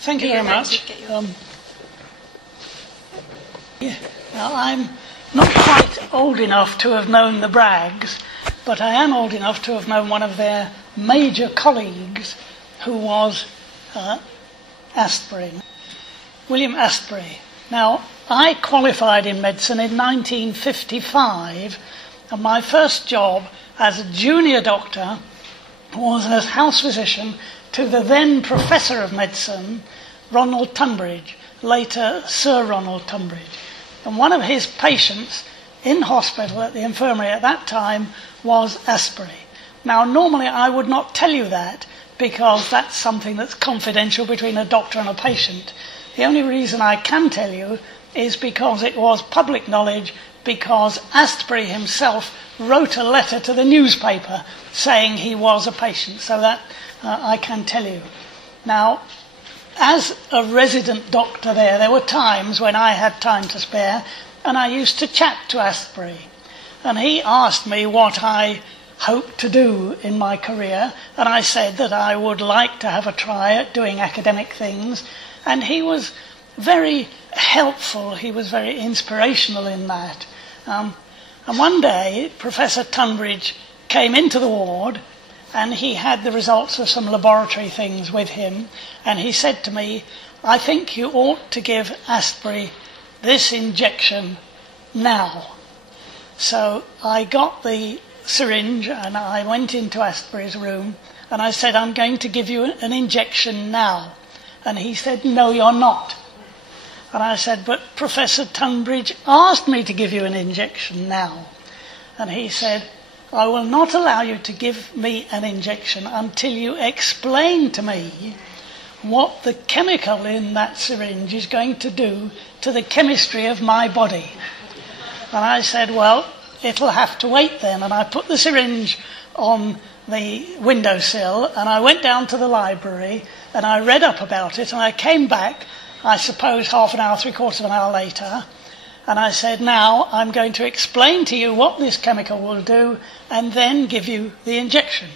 Thank you very much. Now, I'm not quite old enough to have known the Braggs, but I am old enough to have known one of their major colleagues, who was Astbury, William Astbury. Now, I qualified in medicine in 1955, and my first job as a junior doctor was as house physician to the then Professor of Medicine, Ronald Tunbridge, later Sir Ronald Tunbridge. And one of his patients in hospital at the infirmary at that time was Astbury. Now, normally I would not tell you that because that's something that's confidential between a doctor and a patient. The only reason I can tell you is because it was public knowledge, because Astbury himself wrote a letter to the newspaper saying he was a patient, so that I can tell you. Now, as a resident doctor there were times when I had time to spare, and I used to chat to Astbury. And he asked me what I hoped to do in my career, and I said that I would like to have a try at doing academic things, and he was very helpful, he was very inspirational in that. And one day, Professor Tunbridge came into the ward, and he had the results of some laboratory things with him, and he said to me, "I think you ought to give Astbury this injection now." So I got the syringe and I went into Astbury's room and I said, "I'm going to give you an injection now." And he said, "No, you're not." And I said, "But Professor Tunbridge asked me to give you an injection now." And he said, "I will not allow you to give me an injection until you explain to me what the chemical in that syringe is going to do to the chemistry of my body." And I said, "Well, it'll have to wait then." And I put the syringe on the windowsill and I went down to the library and I read up about it, and I came back, I suppose half an hour, three-quarters of an hour later, and I said, "Now I'm going to explain to you what this chemical will do and then give you the injection."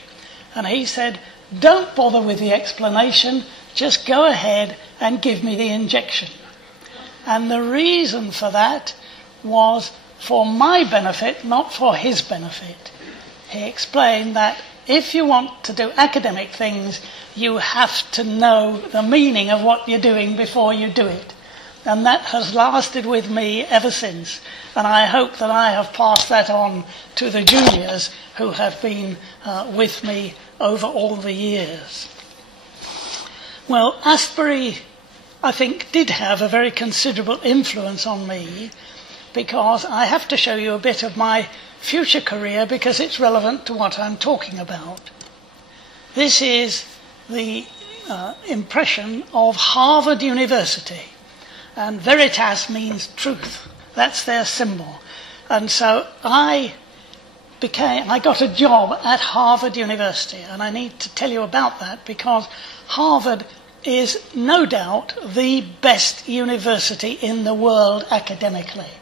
And he said, "Don't bother with the explanation, just go ahead and give me the injection." And the reason for that was for my benefit, not for his benefit. He explained that if you want to do academic things, you have to know the meaning of what you're doing before you do it. And that has lasted with me ever since. And I hope that I have passed that on to the juniors who have been with me over all the years. Well, Astbury, I think, did have a very considerable influence on me, because I have to show you a bit of my future career because it's relevant to what I'm talking about. This is the impression of Harvard University. And veritas means truth. That's their symbol. And so I got a job at Harvard University, and I need to tell you about that because Harvard is no doubt the best university in the world academically.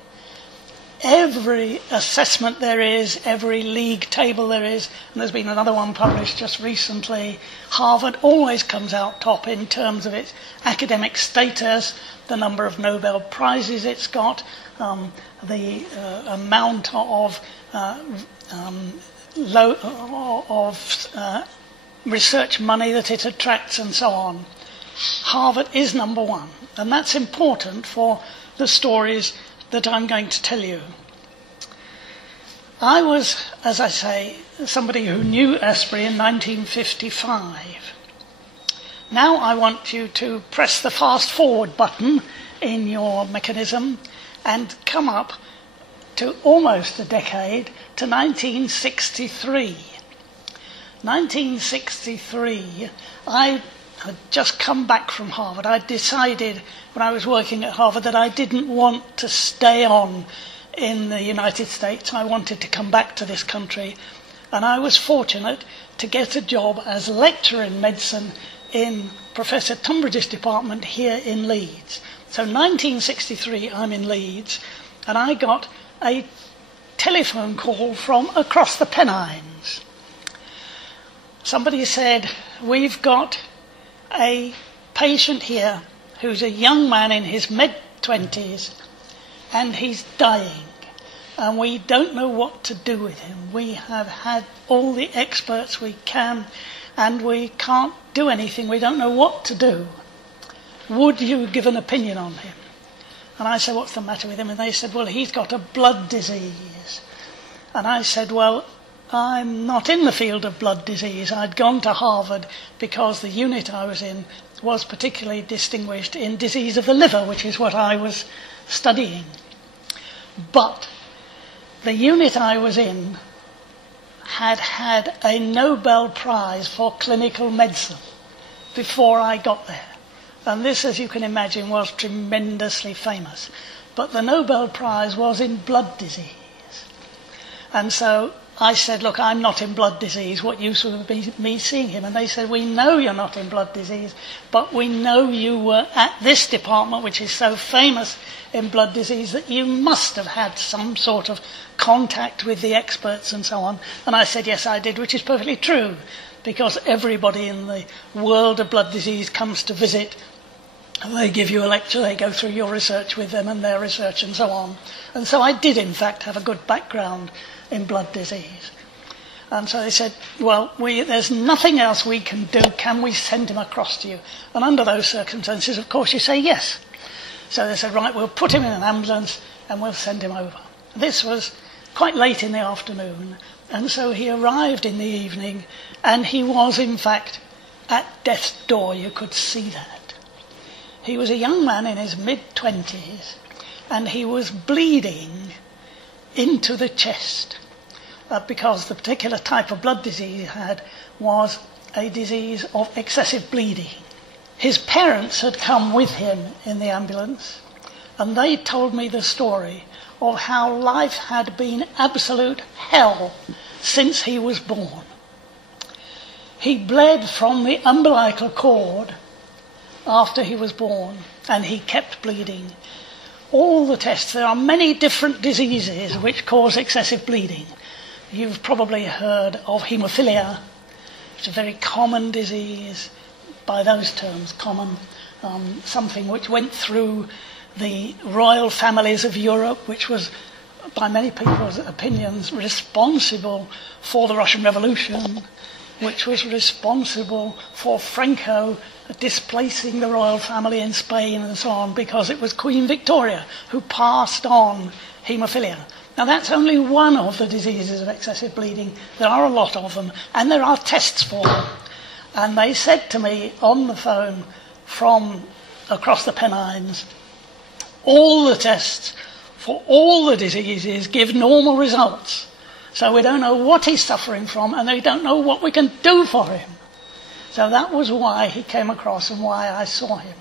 Every assessment there is, every league table there is, and there's been another one published just recently, Harvard always comes out top in terms of its academic status, the number of Nobel Prizes it's got, the amount of research money that it attracts and so on. Harvard is number one, and that's important for the stories that I'm going to tell you. I was, as I say, somebody who knew Astbury in 1955. Now I want you to press the fast forward button in your mechanism and come up to almost a decade, to 1963. 1963, I had just come back from Harvard. I decided when I was working at Harvard that I didn't want to stay on in the United States. I wanted to come back to this country, and I was fortunate to get a job as lecturer in medicine in Professor Tunbridge's department here in Leeds. So 1963, I'm in Leeds, and I got a telephone call from across the Pennines. Somebody said, "We've got a patient here who's a young man in his mid-20s, and he's dying. And we don't know what to do with him. We have had all the experts we can, and we can't do anything. We don't know what to do. Would you give an opinion on him? And I said, what's the matter with him? And they said, well, he's got a blood disease. And I said, well, I'm not in the field of blood disease. I'd gone to Harvard because the unit I was in was particularly distinguished in disease of the liver, which is what I was studying. But the unit I was in had a Nobel Prize for clinical medicine before I got there. And this, as you can imagine, was tremendously famous. But the Nobel Prize was in blood disease. And so I said, look, I'm not in blood disease. What use would it be me seeing him? And they said, we know you're not in blood disease, but we know you were at this department, which is so famous in blood disease, that you must have had some sort of contact with the experts and so on. And I said, yes, I did, which is perfectly true, because everybody in the world of blood disease comes to visit. They give you a lecture, they go through your research with them and their research and so on. And so I did, in fact, have a good background in blood disease. And so they said, well, there's nothing else we can do. Can we send him across to you? And under those circumstances, of course, you say yes. So they said, right, we'll put him in an ambulance and we'll send him over. This was quite late in the afternoon. And so he arrived in the evening, and he was, in fact, at death's door. You could see that. He was a young man in his mid-20s, and he was bleeding into the chest, because the particular type of blood disease he had was a disease of excessive bleeding. His parents had come with him in the ambulance, and they told me the story of how life had been absolute hell since he was born. He bled from the umbilical cord after he was born, and he kept bleeding. All the tests, there are many different diseases which cause excessive bleeding. You've probably heard of haemophilia. It's a very common disease, by those terms, common, something which went through the royal families of Europe, which was, by many people's opinions, responsible for the Russian Revolution, which was responsible for Franco displacing the royal family in Spain and so on, because it was Queen Victoria who passed on haemophilia. Now, that's only one of the diseases of excessive bleeding. There are a lot of them, and there are tests for them. And they said to me on the phone from across the Pennines, all the tests for all the diseases give normal results. So we don't know what he's suffering from, and we don't know what we can do for him. So that was why he came across and why I saw him.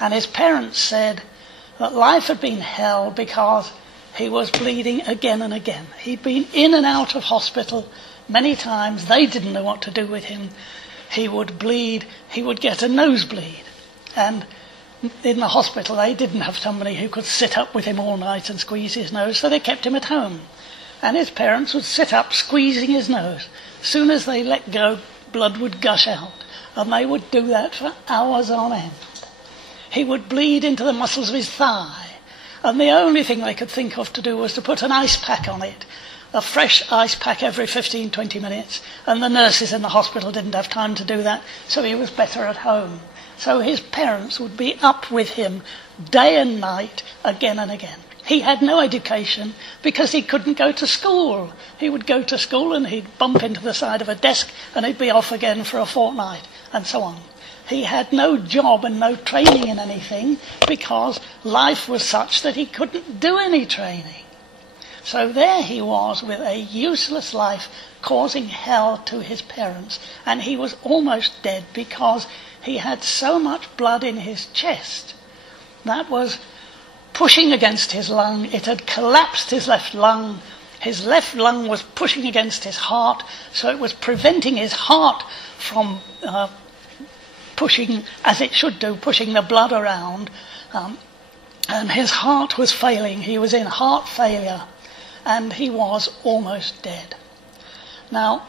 And his parents said that life had been hell because he was bleeding again and again. He'd been in and out of hospital many times. They didn't know what to do with him. He would bleed. He would get a nosebleed. And in the hospital, they didn't have somebody who could sit up with him all night and squeeze his nose, so they kept him at home. And his parents would sit up squeezing his nose. As soon as they let go, blood would gush out. And they would do that for hours on end. He would bleed into the muscles of his thigh. And the only thing they could think of to do was to put an ice pack on it. A fresh ice pack every 15, 20 minutes. And the nurses in the hospital didn't have time to do that, so he was better at home. So his parents would be up with him day and night, again and again. He had no education because he couldn't go to school. He would go to school and he'd bump into the side of a desk and he'd be off again for a fortnight, and so on. He had no job and no training in anything because life was such that he couldn't do any training. So there he was with a useless life causing hell to his parents, and he was almost dead because he had so much blood in his chest that was pushing against his lung. It had collapsed his left lung. His left lung was pushing against his heart, so it was preventing his heart from pushing, as it should do, pushing the blood around. And his heart was failing. He was in heart failure, and he was almost dead. Now,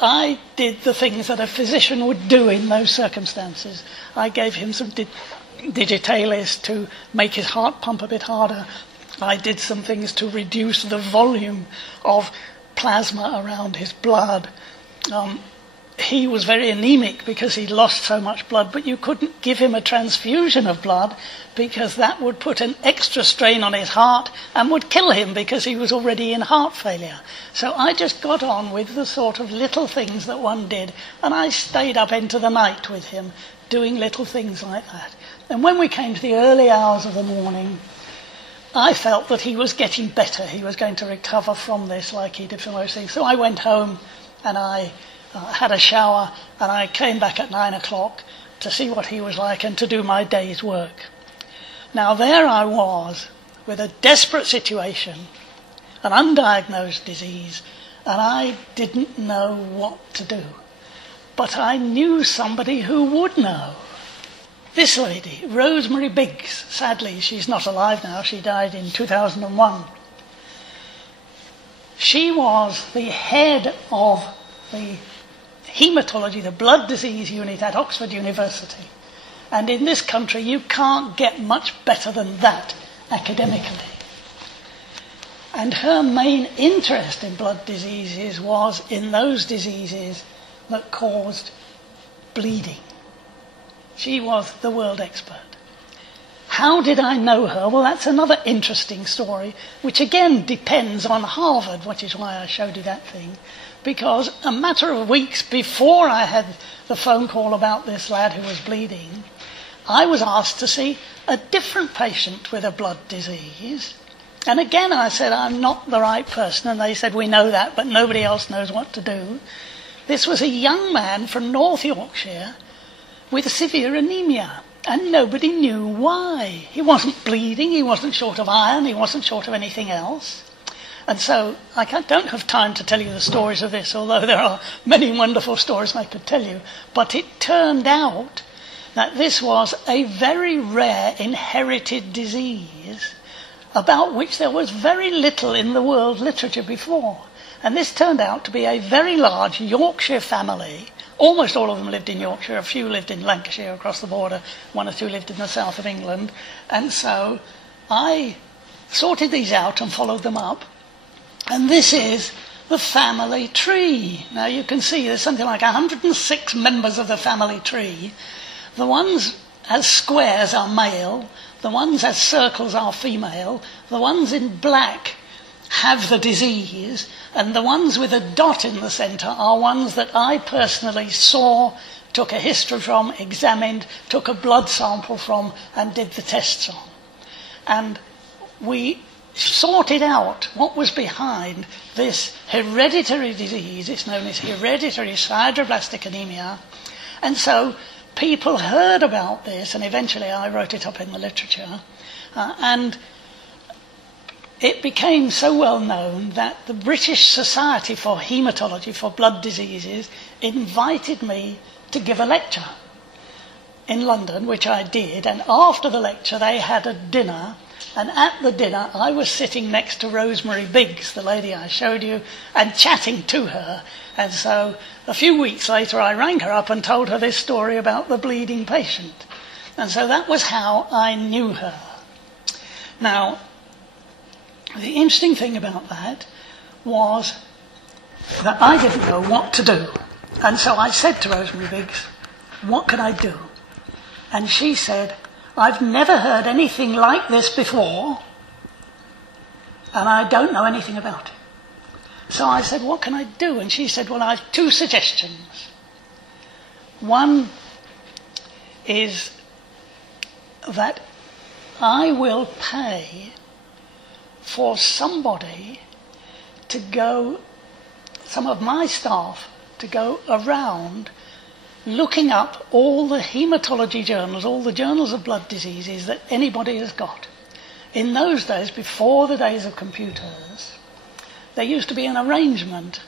I did the things that a physician would do in those circumstances. I gave him some digitalis to make his heart pump a bit harder. I did some things to reduce the volume of plasma around his blood. He was very anemic because he'd lost so much blood, but you couldn't give him a transfusion of blood because that would put an extra strain on his heart and would kill him because he was already in heart failure. So I just got on with the sort of little things that one did, and I stayed up into the night with him doing little things like that. And when we came to the early hours of the morning, I felt that he was getting better. He was going to recover from this like he did from those things. So I went home and I had a shower, and I came back at 9 o'clock to see what he was like and to do my day's work. Now there I was with a desperate situation, an undiagnosed disease, and I didn't know what to do. But I knew somebody who would know. This lady, Rosemary Biggs, sadly she's not alive now, she died in 2001. She was the head of the haematology, the blood disease unit at Oxford University. And in this country, you can't get much better than that academically. And her main interest in blood diseases was in those diseases that caused bleeding. She was the world expert. How did I know her? Well, that's another interesting story, which again depends on Harvard, which is why I showed you that thing. Because a matter of weeks before I had the phone call about this lad who was bleeding, I was asked to see a different patient with a blood disease. And again I said, I'm not the right person. And they said, we know that, but nobody else knows what to do. This was a young man from North Yorkshire with severe anemia. And nobody knew why. He wasn't bleeding, he wasn't short of iron, he wasn't short of anything else. And so I don't have time to tell you the stories of this, although there are many wonderful stories I could tell you. But it turned out that this was a very rare inherited disease about which there was very little in the world literature before. And this turned out to be a very large Yorkshire family. Almost all of them lived in Yorkshire, a few lived in Lancashire across the border, one or two lived in the south of England. And so I sorted these out and followed them up. And this is the family tree. Now you can see there's something like 106 members of the family tree. The ones as squares are male, the ones as circles are female, the ones in black have the disease, and the ones with a dot in the centre are ones that I personally saw, took a history from, examined, took a blood sample from, and did the tests on. And we sorted out what was behind this hereditary disease. It's known as hereditary sideroblastic anemia. And so people heard about this, and eventually I wrote it up in the literature, and it became so well known that the British Society for Haematology, for blood diseases, invited me to give a lecture in London, which I did, and after the lecture they had a dinner. And at the dinner, I was sitting next to Rosemary Biggs, the lady I showed you, and chatting to her. And so a few weeks later, I rang her up and told her this story about the bleeding patient. And so that was how I knew her. Now, the interesting thing about that was that I didn't know what to do. And so I said to Rosemary Biggs, what can I do? And she said, I've never heard anything like this before, and I don't know anything about it. So I said, what can I do? And she said, well, I have two suggestions. One is that I will pay for somebody to go, some of my staff, to go around looking up all the haematology journals, all the journals of blood diseases that anybody has got. In those days, before the days of computers, there used to be an arrangement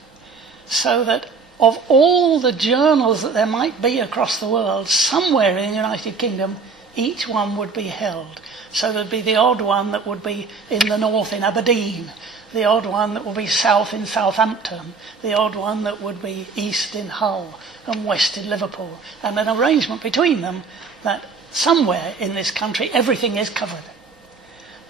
so that of all the journals that there might be across the world, somewhere in the United Kingdom, each one would be held. So there'd be the odd one that would be in the north in Aberdeen, the odd one that will be south in Southampton, the odd one that would be east in Hull and west in Liverpool, and an arrangement between them that somewhere in this country everything is covered.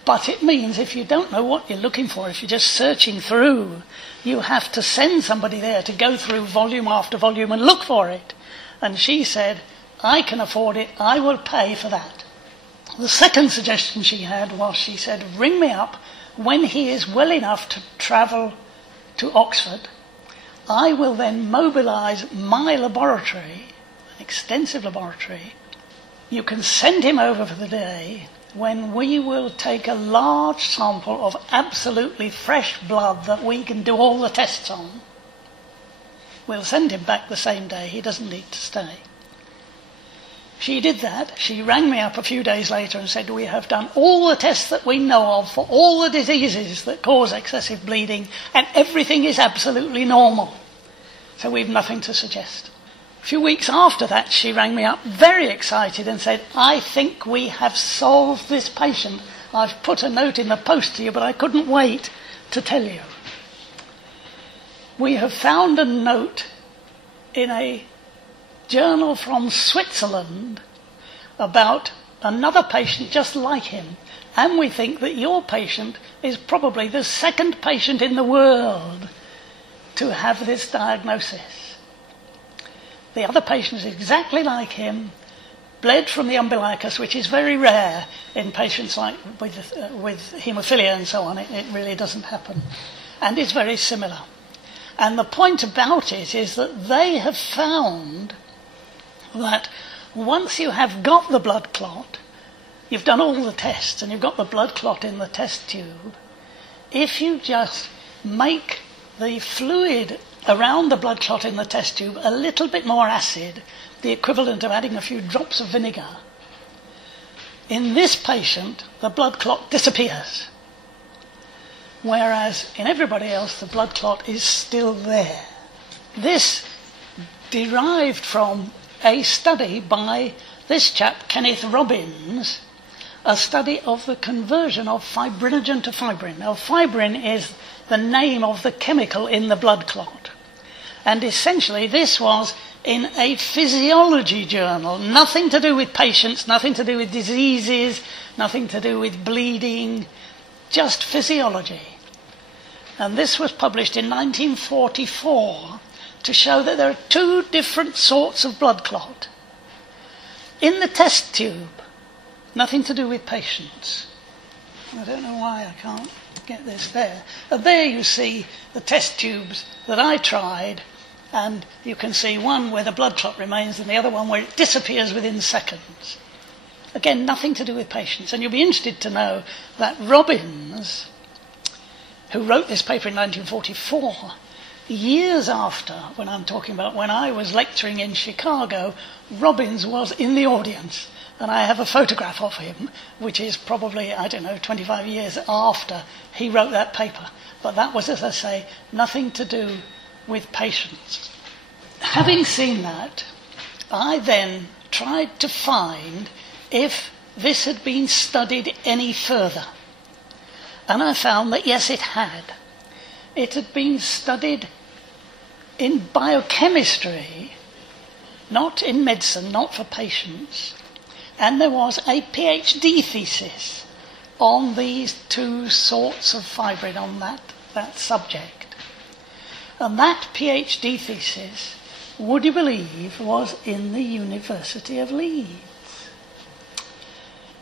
But it means if you don't know what you're looking for, if you're just searching through, you have to send somebody there to go through volume after volume and look for it. And she said, I can afford it, I will pay for that. The second suggestion she had was, she said, ring me up when he is well enough to travel to Oxford. I will then mobilise my laboratory, an extensive laboratory. You can send him over for the day, when we will take a large sample of absolutely fresh blood that we can do all the tests on. We'll send him back the same day. He doesn't need to stay. She did that. She rang me up a few days later and said, we have done all the tests that we know of for all the diseases that cause excessive bleeding, and everything is absolutely normal. So we've nothing to suggest. A few weeks after that, she rang me up very excited and said, I think we have solved this patient. I've put a note in the post to you, but I couldn't wait to tell you. We have found a note in a journal from Switzerland about another patient just like him, and we think that your patient is probably the second patient in the world to have this diagnosis. The other patient is exactly like him, bled from the umbilicus, which is very rare in patients like with haemophilia and so on. It really doesn't happen, and it's very similar. And the point about it is that they have found that once you have got the blood clot, you've done all the tests and you've got the blood clot in the test tube, if you just make the fluid around the blood clot in the test tube a little bit more acid, the equivalent of adding a few drops of vinegar, in this patient the blood clot disappears, whereas in everybody else the blood clot is still there. This derived from a study by this chap, Kenneth Robbins, a study of the conversion of fibrinogen to fibrin. Now, fibrin is the name of the chemical in the blood clot. And essentially this was in a physiology journal, nothing to do with patients, nothing to do with diseases, nothing to do with bleeding, just physiology. And this was published in 1944 to show that there are two different sorts of blood clot. In the test tube, nothing to do with patients. I don't know why I can't get this there. And there you see the test tubes that I tried, and you can see one where the blood clot remains and the other one where it disappears within seconds. Again, nothing to do with patients. And you'll be interested to know that Robbins, who wrote this paper in 1944, years after, when I'm talking about when I was lecturing in Chicago, Robbins was in the audience. And I have a photograph of him, which is probably, 25 years after he wrote that paper. But that was, as I say, nothing to do with patients. Having seen that, I then tried to find if this had been studied any further. And I found that yes, it had. It had been studied in biochemistry, not in medicine, not for patients. And there was a PhD thesis on these two sorts of fibrin, on that subject. And that PhD thesis, would you believe, was in the University of Leeds.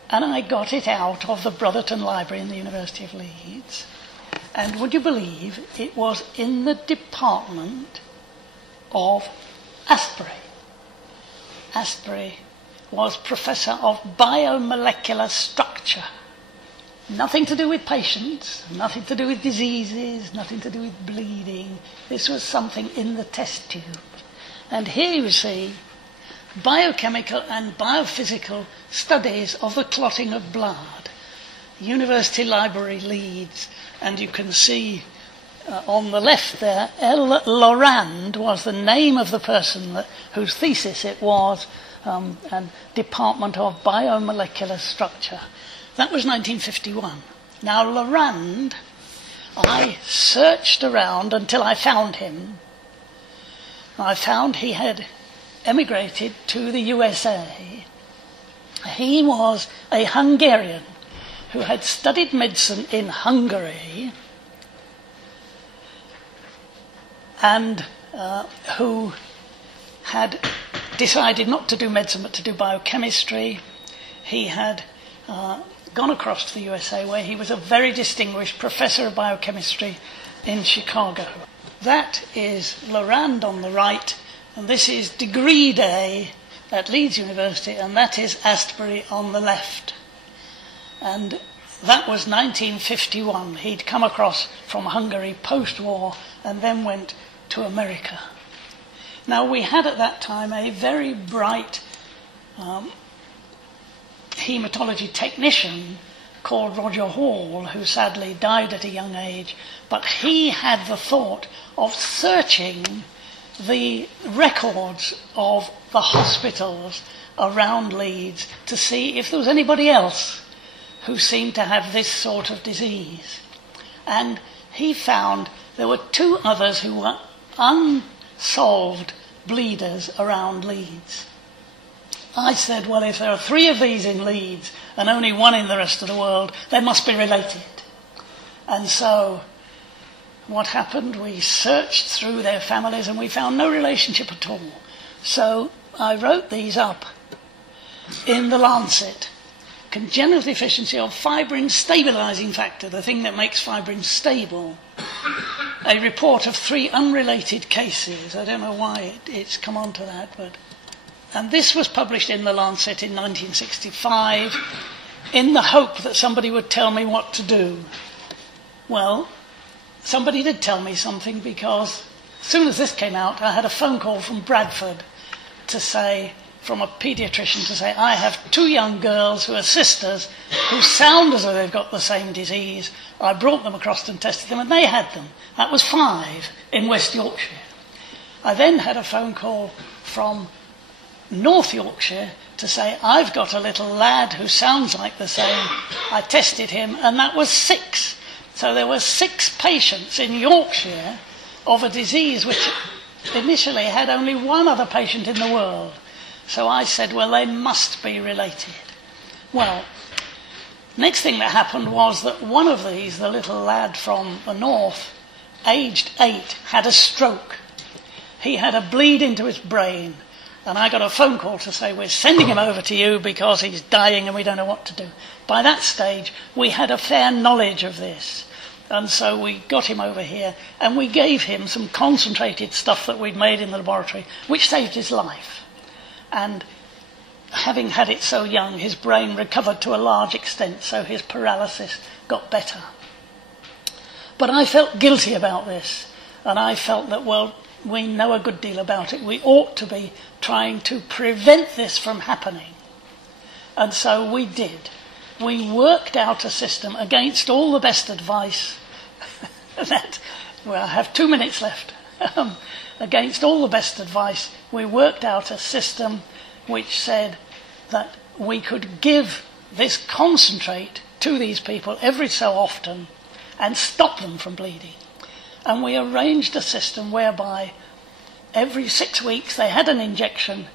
And I got it out of the Brotherton Library in the University of Leeds. And would you believe, it was in the department of Asprey. Asprey was professor of biomolecular structure. Nothing to do with patients, nothing to do with diseases, nothing to do with bleeding. This was something in the test tube. And here you see biochemical and biophysical studies of the clotting of blood. University Library, Leeds. And you can see on the left there, L. Lorand was the name of the person whose thesis it was, and Department of Biomolecular Structure. That was 1951. Now, Lorand I searched around until I found him. I found he had emigrated to the USA. He was a Hungarian who had studied medicine in Hungary and who had decided not to do medicine but to do biochemistry. He had gone across to the USA, where he was a very distinguished professor of biochemistry in Chicago. That is Lorand on the right, and this is degree day at Leeds University, and that is Astbury on the left. And that was 1951. He'd come across from Hungary post-war and then went to America. Now, we had at that time a very bright haematology technician called Roger Hall, who sadly died at a young age, but he had the thought of searching the records of the hospitals around Leeds to see if there was anybody else who seemed to have this sort of disease. And he found there were 2 others who were unsolved bleeders around Leeds. I said, well, if there are 3 of these in Leeds and only 1 in the rest of the world, they must be related. And so what happened? We searched through their families and we found no relationship at all. So I wrote these up in the Lancet. Congenital deficiency of fibrin stabilizing factor, the thing that makes fibrin stable. A report of 3 unrelated cases. I don't know why it's come on to that, but... And this was published in the Lancet in 1965 in the hope that somebody would tell me what to do. Well, somebody did tell me something, because as soon as this came out, I had a phone call from Bradford to say, from a paediatrician to say, I have 2 young girls who are sisters who sound as though they've got the same disease. I brought them across and tested them, and they had them. That was 5 in West Yorkshire. I then had a phone call from North Yorkshire to say, I've got a little lad who sounds like the same. I tested him, and that was 6. So there were 6 patients in Yorkshire of a disease which initially had only 1 other patient in the world. So I said, well, they must be related. Well, next thing that happened was that one of these, the little lad from the north, aged 8, had a stroke. He had a bleed into his brain. And I got a phone call to say, we're sending him over to you because he's dying and we don't know what to do. By that stage, we had a fair knowledge of this. And so we got him over here and we gave him some concentrated stuff that we'd made in the laboratory, which saved his life. And having had it so young, his brain recovered to a large extent, so his paralysis got better. But I felt guilty about this, and I felt that, well, we know a good deal about it. We ought to be trying to prevent this from happening. And so we did. We worked out a system against all the best advice that, well, I have 2 minutes left. Against all the best advice, we worked out a system which said that we could give this concentrate to these people every so often and stop them from bleeding. And we arranged a system whereby every 6 weeks they had an injection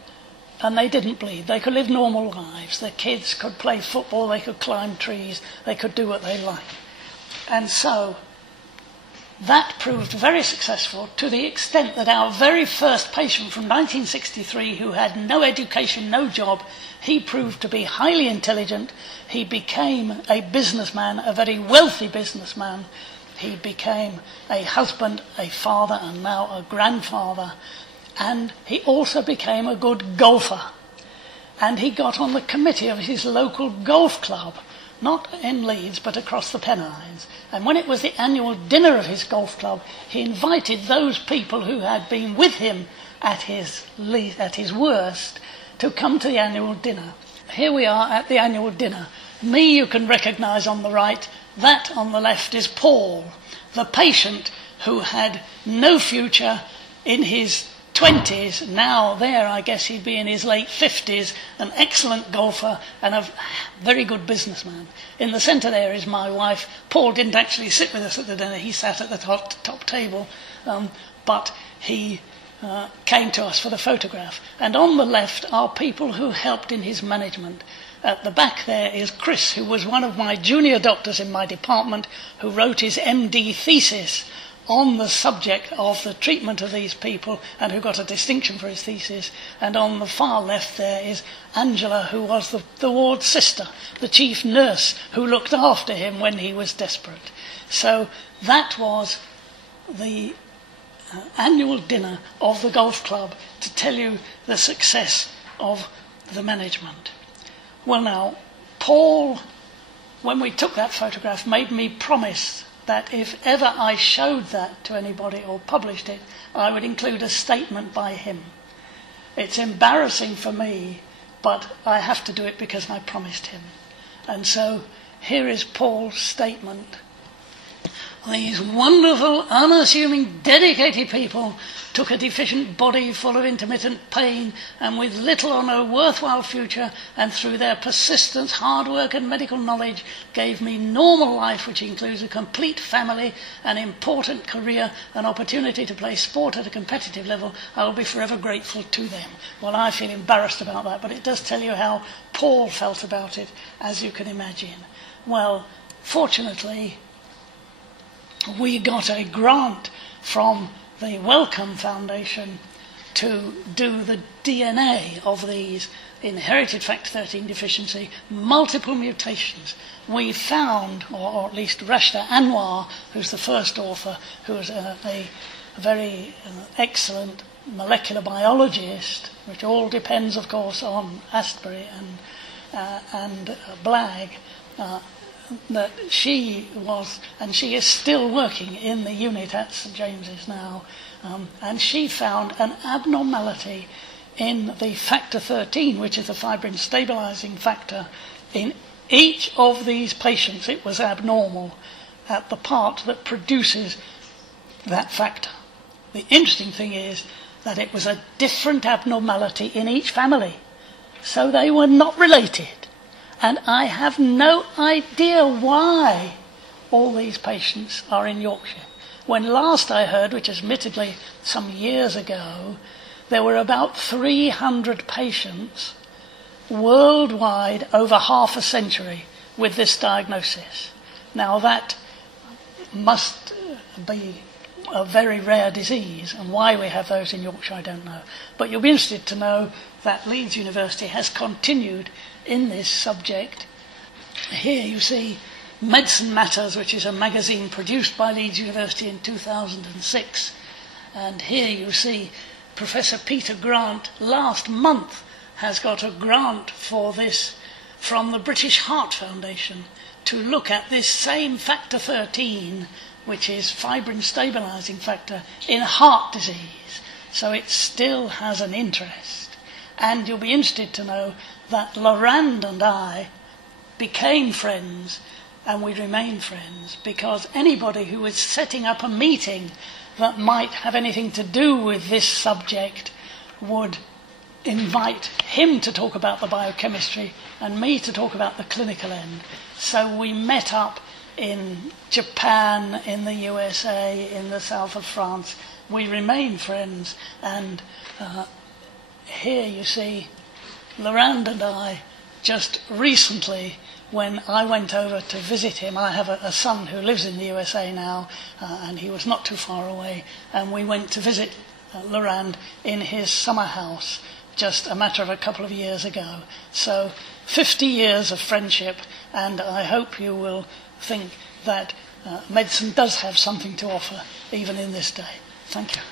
and they didn't bleed. They could live normal lives. The kids could play football, they could climb trees, they could do what they liked. And so that proved very successful, to the extent that our very first patient from 1963, who had no education, no job, he proved to be highly intelligent. He became a businessman, a very wealthy businessman. He became a husband, a father, and now a grandfather. And he also became a good golfer. And he got on the committee of his local golf club, not in Leeds, but across the Pennines. And when it was the annual dinner of his golf club, he invited those people who had been with him at his worst to come to the annual dinner. Here we are at the annual dinner. Me you can recognise on the right. That on the left is Paul, the patient who had no future in his 20s, now there I guess he'd be in his late 50s, an excellent golfer and a very good businessman. In the Centenary, my wife, Paul didn't actually sit with us at the dinner, he sat at the top table, but he came to us for the photograph. And on the left are people who helped in his management. At the back there is Chris, who was one of my junior doctors in my department, who wrote his MD thesis on the subject of the treatment of these people and who got a distinction for his thesis. And on the far left there is Angela, who was the ward's sister, the chief nurse who looked after him when he was desperate. So that was the annual dinner of the golf club to tell you the success of the management. Well now, Paul, when we took that photograph, made me promise that if ever I showed that to anybody or published it, I would include a statement by him. It's embarrassing for me, but I have to do it because I promised him. And so here is Paul's statement. These wonderful, unassuming, dedicated people took a deficient body full of intermittent pain and with little or no worthwhile future, and through their persistence, hard work and medical knowledge gave me normal life, which includes a complete family, an important career, an opportunity to play sport at a competitive level. I will be forever grateful to them. Well, I feel embarrassed about that, but it does tell you how Paul felt about it, as you can imagine. Well, fortunately, we got a grant from the Wellcome Foundation to do the DNA of these inherited factor 13 deficiency, multiple mutations. We found, or at least Rashda Anwar, who's the first author, who was a very excellent molecular biologist, which all depends, of course, on Astbury and Bragg, that she was, and she is still working in the unit at St James's now, and she found an abnormality in the factor 13, which is the fibrin stabilizing factor. In each of these patients it was abnormal at the part that produces that factor. The interesting thing is that it was a different abnormality in each family, so they were not related. And I have no idea why all these patients are in Yorkshire. When last I heard, which is admittedly some years ago, there were about 300 patients worldwide over half a century with this diagnosis. Now that must be a very rare disease, and why we have those in Yorkshire I don't know. But you'll be interested to know that Leeds University has continued in this subject. Here you see Medicine Matters, which is a magazine produced by Leeds University in 2006. And here you see Professor Peter Grant last month has got a grant for this from the British Heart Foundation to look at this same factor 13, which is fibrin stabilizing factor, in heart disease. So it still has an interest. And you'll be interested to know that Lorand and I became friends, and we remain friends, because anybody who was setting up a meeting that might have anything to do with this subject would invite him to talk about the biochemistry and me to talk about the clinical end. So we met up in Japan, in the USA, in the south of France. We remain friends, and here you see Lorand and I just recently, when I went over to visit him, I have a son who lives in the USA now, and he was not too far away, and we went to visit Lorand in his summer house just a matter of a couple of years ago. So 50 years of friendship, and I hope you will think that medicine does have something to offer even in this day. Thank you.